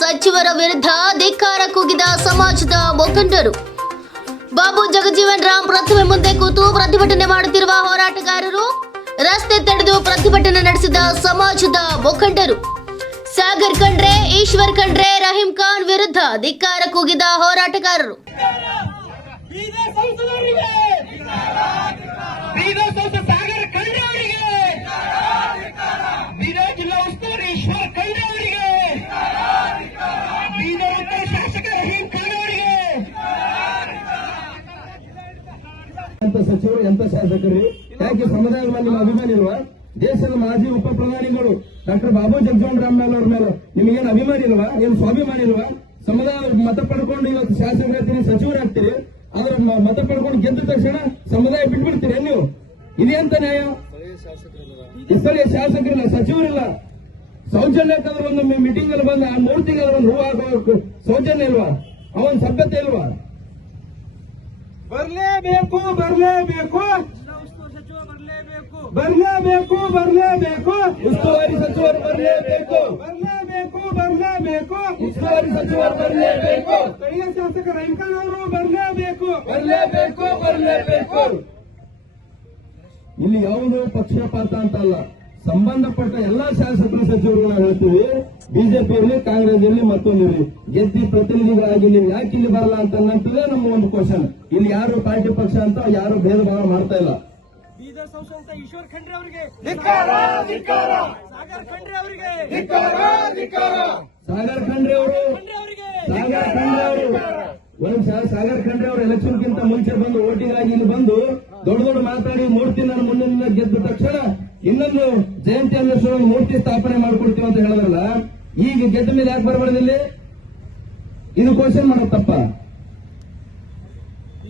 ಸಚಿವರ ವಿರುದ್ಧ ಧಿಕ್ಕಾರ ಕೂಗಿದ ಸಮಾಜದ ಮುಖಂಡರು. ಬಾಬು ಜಗಜೀವನ್ ರಾಮ್ ಪ್ರತಿಮೆ ಮುಂದೆ ಕೂತು ಪ್ರತಿಭಟನೆ ಮಾಡುತ್ತಿರುವ ಹೋರಾಟಗಾರರು, ರಸ್ತೆ ತಡೆದು ಪ್ರತಿಭಟನೆ ನಡೆಸಿದ ಸಮಾಜದ ಮುಖಂಡರು. ಸಾಗರ್ ಖಂಡ್ರೆ, ಈಶ್ವರ್ ಖಂಡ್ರೆ, ರಹೀಂ ಖಾನ್ ವಿರುದ್ಧ ಧಿಕ್ಕಾರ ಕೂಗಿದ ಹೋರಾಟಗಾರರು. ಎಂತ ಸಚಿವರು ಎಂತ ಶಾಸಕರು? ಯಾಕೆ ಸಮುದಾಯದಲ್ಲಿ ನಿಮ್ಮ ಅಭಿಮಾನ ಇಲ್ವಾ ದೇಶದ ಮಾಜಿ ಉಪ ಪ್ರಧಾನಿಗಳು ಡಾಕ್ಟರ್ ಬಾಬು ಜಗಜೀವನ್ ರಾಮ್ ಮೇಲೆ ಅವ್ರ ಮೇಲೆ ನಿಮಗೇನು ಅಭಿಮಾನ ಇಲ್ವಾ ಏನು ಸ್ವಾಭಿಮಾನ ಇಲ್ವಾ ಸಮುದಾಯ ಮತ ಪಡ್ಕೊಂಡು ಇವತ್ತು ಶಾಸಕರಾಗ್ತೀರಿ ಸಚಿವರಾಗ್ತೀರಿ ಆದ್ರೆ ಮತ ಪಡ್ಕೊಂಡು ಗೆದ್ದ ತಕ್ಷಣ ಸಮುದಾಯ ಬಿಟ್ಬಿಡ್ತೀರಿ ನೀವು? ಇದೆಂತ ನ್ಯಾಯ? ಸ್ಥಳೀಯ ಶಾಸಕರಿಲ್ಲ ಸಚಿವರಿಲ್ಲ. ಸೌಜನ್ಯಕ್ಕಾದ್ರೂ ಒಂದು ಮೀಟಿಂಗ್ ಅಲ್ಲಿ ಬಂದ ಆ ಮೂರ್ತಿಗೆ ತಿಂಗಳ ಹೂ ಹಾಕೋ ಸೌಜನ್ಯ ಇಲ್ವಾ? ಅವನ್ ಸಭ್ಯತೆ ಇಲ್ವಾ? ಬರಲೇಬೇಕು ಬರಲೇಬೇಕು. ಬರಲೇಬೇಕು ಬರಲೇಬೇಕು. ಉಸ್ತುವಾರಿ ಸಚಿವರು ಬರಲೇಬೇಕು. ಬರಲೇಬೇಕು ಬರಲೇಬೇಕು. ಉಸ್ತುವಾರಿ ಸಚಿವರು ಬರಲೇಬೇಕು. ಸ್ಥಳೀಯ ಶಾಸಕ ರೈನ್ಖಾನ್ ಅವರು ಬರಲೇಬೇಕು. ಬರಲೇಬೇಕು ಬರಲೇಬೇಕು. ಇಲ್ಲಿ ಯಾವುದು ಪಕ್ಷಪಾತ ಅಂತಲ್ಲ ಸಂಬಂಧಪಟ್ಟ ಎಲ್ಲಾ ಶಾಸಕರು ಸಚಿವರು ನಾವು ಹೇಳ್ತೀವಿ. ಬಿಜೆಪಿ ಇರಲಿ ಕಾಂಗ್ರೆಸ್ ಇರಲಿ. ಮತ್ತೊಂದಿರಲಿ ಗೆದ್ದಿ ಪ್ರತಿನಿಧಿಗಳಾಗಿ ನೀವು ಯಾಕೆ ಇಲ್ಲಿ ಬರಲ್ಲ ಅಂತ ನಮ್ಮ ಒಂದು ಕ್ವಶನ್ ಇಲ್ಲಿ ಯಾರು ಪಾರ್ಟಿ ಪಕ್ಷ ಅಂತ ಯಾರು ಭೇದ ಭಾವ ಮಾಡ್ತಾ ಇಲ್ಲ. ಬೀದರ್ ಸಂಸದ ಈಶ್ವರ್ ಖಂಡ್ರೆ ಅವರಿಗೆ. ಸಾಗರ್ ಖಂಡ್ರೆ ಅವರಿಗೆ. ಸಾಗರ್ ಖಂಡ್ರೆ ಅವರು. ಸಾಗರ್ ಖಂಡ್ರೆ ಅವರು. ಒಂದು ಸಾಗರ್ ಖಂಡ್ರೆ ಅವರು ಎಲೆಕ್ಷನ್ಗಿಂತ ಮುಂಚೆ ಬಂದು ವೋಟಿಂಗ್ ಆಗಿ ಇಲ್ಲಿ ಬಂದು ದೊಡ್ಡ ದೊಡ್ಡ ಮಾತಾಡಿ ಮೂರ್ತಿ ಇನ್ನೊಂದು ಜಯಂತಿ ಅನ್ನೋ ಮೂರ್ತಿ ಸ್ಥಾಪನೆ ಮಾಡಿಕೊಡ್ತೀವಿ ಅಂತ ಹೇಳಿದ್ರಲ್ಲ, ಈಗ ಗೆದ್ದ ಮೇಲೆ ಯಾಕೆ ಬರಬಾರ್ದಿಲ್ಲಿ ಇದು ಕ್ವಶನ್ ಮಾಡೋದು ತಪ್ಪ.